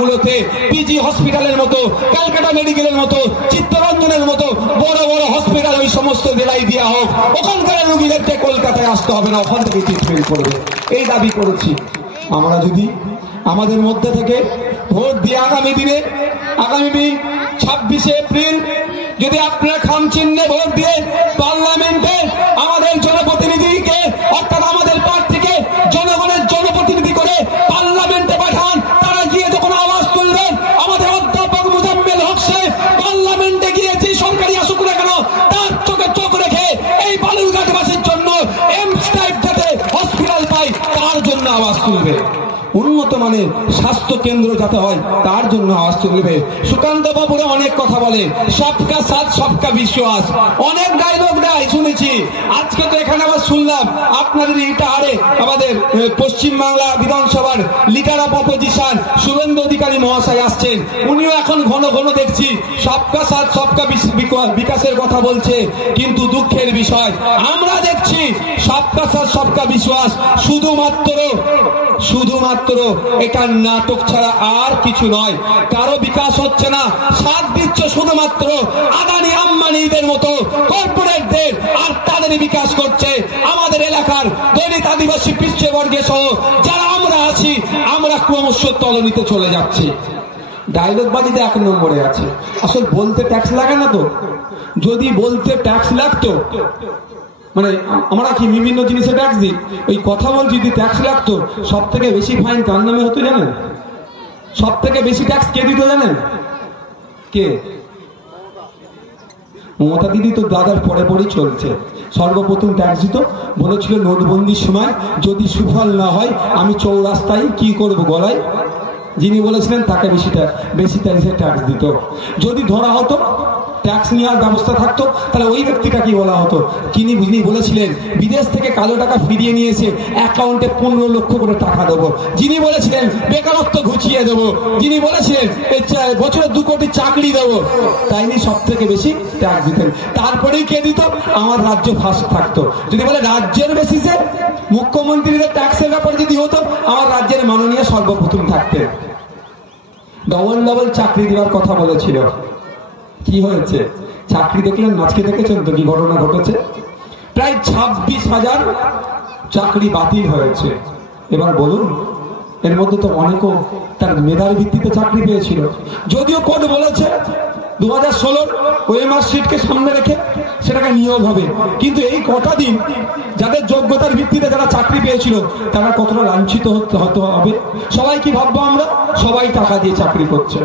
গুলোতে পিজি হসপিটালের মতো, ক্যালকাটা মেডিকেলের মতো, চিত্তরঞ্জনের মতো বড় বড় হসপিটাল ওই সমস্ত জেলায় দেওয়া হোক। ওখানকার রোগীদেরকে কলকাতায় আসতে হবে না, ওখান থেকে ট্রিটমেন্ট করবে। এই দাবি করেছি। আমরা যদি আমাদের মধ্যে থেকে ভোট দিয়ে আগামী দিনে, আগামী 26শে এপ্রিল যদি আপনারা খাম চিহ্নে ভোট দিয়ে পার্লামেন্টে আমাদের জনপ্রতিনিধিকে, অর্থাৎ আমাদের প্রার্থীকে জনগণের জনপ্রতিনিধি করে পার্লামেন্টে পাঠান, তারা গিয়ে যখন আওয়াজ তুলবেন, আমাদের অধ্যাপক মোজাম্মেল হক সাহেব পার্লামেন্টে গিয়েছি, সরকারি আসুক না কেন তার চোখে চোখ রেখে এই বালুরঘাটবাসীর জন্য এমস টাইপ যাতে হসপিটাল পায় তার জন্য আওয়াজ তুলবে। উন্নত মানের স্বাস্থ্য কেন্দ্র যাতে হয় তার জন্য আওয়াজ তুলবে। সুকান্ত বাবুরা অনেক কথা বলে, সবকা সাথ সবকা বিশ্বাস, অনেক ডায়লগ দেয় শুনেছি। আজকে তো এখানে আবার শুনলাম আপনাদের ইটাহারে আমাদের পশ্চিমবাংলা বিধানসভার leader of opposition Suvendu Adhikari মহাশয় আসছেন, উনিও এখন ঘন ঘন দেখছি সবকা সাথ সবকা বিকাশের কথা বলছে। কিন্তু দুঃখের বিষয় আমরা দেখছি সবকা সাথ সবকা বিশ্বাস শুধুমাত্র এটা নাটক ছাড়া আর কিছু নয়। কারো বিকাশ হচ্ছে না, সাথ দিচ্ছ শুধুমাত্র আদানি আম্বানিদের মতো কর্পোরেটদের, আর তাদের বিকাশ করছে আমাদের এলাকার দলিত আদিবাসী পিছিয়ে সহ যারা আমরা আছি, আমরা ক্রমশ তলানিতে চলে যাচ্ছি। ডায়লগ বাজিতে 1 নম্বরে আছে। আসলে বলতে ট্যাক্স লাগে না তো, যদি বলতে ট্যাক্স লাগতো, মানে আমরা কি বিভিন্ন জিনিসে ট্যাক্স দিই, ওই কথা বলছি যদি ট্যাক্স লাগতো, সব থেকে বেশি ফাইন কার নামে হতো জানেন? সব থেকে বেশি ট্যাক্স কে দিত জানেন? কে? মমতা দিদি তো দাদার পরে পরেই চলছে। সর্বপ্রথম ট্যাক্স দিত, বলেছিল নোটবন্দির সময় যদি সুফল না হয় আমি চৌরাস্তায় কি করব গলায়, যিনি বলেছিলেন তাকে বেশি ট্যাক্স দিত। যদি ধরা হতো ট্যাক্স নেওয়ার ব্যবস্থা থাকতো, তাহলে ওই ব্যক্তিটা কি বলা হতো, যিনি বলেছিলেন বিদেশ থেকে কালো টাকা ফিরিয়ে নিয়ে এসে অ্যাকাউন্টে 15 লক্ষ করে টাকা দেবো, যিনি বলেছিলেন বেকারত্ব ঘুচিয়ে দেবো, যিনি বলেছিলেন বছরে 2 কোটি চাকরি দেবো, তাই নিয়ে সব থেকে বেশি ট্যাক্স দিতেন। তারপরেই কে দিত? আমার রাজ্য ফার্স্ট থাকতো। যদি বলে রাজ্যের বেসিসে মুখ্যমন্ত্রীদের ট্যাক্সের ব্যাপারে যদি হতো, আমার রাজ্যের মাননীয় সর্বপ্রথম থাকতেন। ডবল চাকরি দেওয়ার কথা বলেছিল, কি হয়েছে? চাকরি দেখলেন, নাচকে দেখেছেন তো কি ঘটনা ঘটেছে? প্রায় 26,000 চাকরি বাতিল হয়েছে। এবার বলুন, এর মধ্যে তো অনেকেও তার মেধার ভিত্তিতে চাকরি পেয়েছিল। যদিও কোর্ট বলেছে 2016 ওএমআর শিটকে সামনে রেখে সেটাকে নিয়োগ হবে, কিন্তু এই কটা দিন যাদের যোগ্যতার ভিত্তিতে যারা চাকরি পেয়েছিল তারা কতটা লাঞ্ছিত হতে হবে। সবাই কি ভাববো আমরা? সবাই টাকা দিয়ে চাকরি করছে।